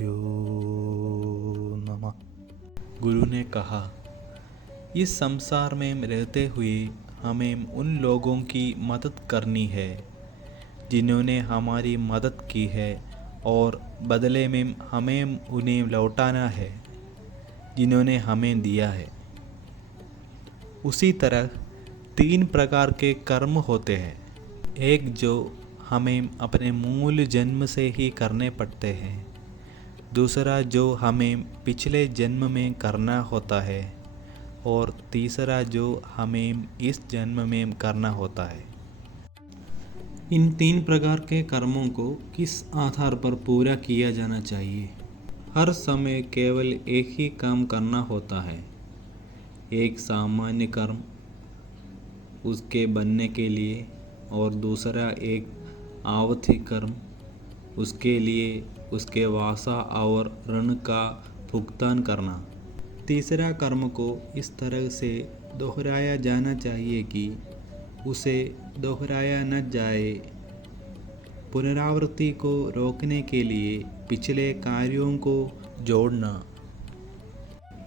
गुरुभ्यो नमः। गुरु ने कहा, इस संसार में रहते हुए हमें उन लोगों की मदद करनी है जिन्होंने हमारी मदद की है, और बदले में हमें उन्हें लौटाना है जिन्होंने हमें दिया है। उसी तरह 3 प्रकार के कर्म होते हैं। एक जो हमें अपने मूल जन्म से ही करने पड़ते हैं, दूसरा जो हमें पिछले जन्म में करना होता है, और तीसरा जो हमें इस जन्म में करना होता है। इन 3 प्रकार के कर्मों को किस आधार पर पूरा किया जाना चाहिए? हर समय केवल एक ही काम करना होता है। एक सामान्य कर्म उसके बनने के लिए, और दूसरा एक आवधिक कर्म उसके लिए उसके वासा और ऋण का भुगतान करना। तीसरा कर्म को इस तरह से दोहराया जाना चाहिए कि उसे दोहराया न जाए। पुनरावृत्ति को रोकने के लिए पिछले कार्यों को जोड़ना।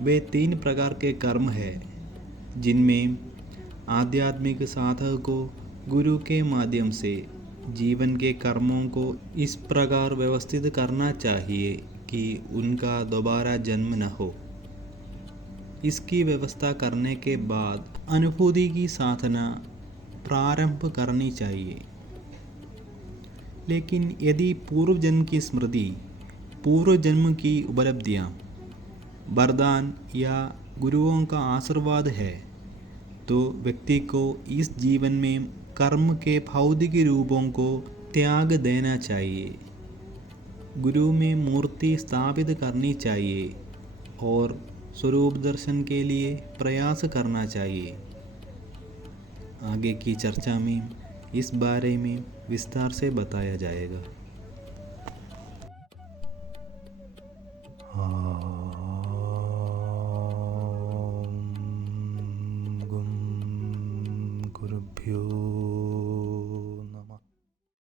वे 3 प्रकार के कर्म हैं जिनमें आध्यात्मिक साधक को गुरु के माध्यम से जीवन के कर्मों को इस प्रकार व्यवस्थित करना चाहिए कि उनका दोबारा जन्म न हो। इसकी व्यवस्था करने के बाद अनुभूति की साधना प्रारंभ करनी चाहिए। लेकिन यदि पूर्व जन्म की स्मृति, पूर्व जन्म की उपलब्धियाँ, वरदान या गुरुओं का आशीर्वाद है, तो व्यक्ति को इस जीवन में कर्म के भौतिक रूपों को त्याग देना चाहिए। गुरु में मूर्ति स्थापित करनी चाहिए और स्वरूप दर्शन के लिए प्रयास करना चाहिए। आगे की चर्चा में इस बारे में विस्तार से बताया जाएगा। गुरुभ्यो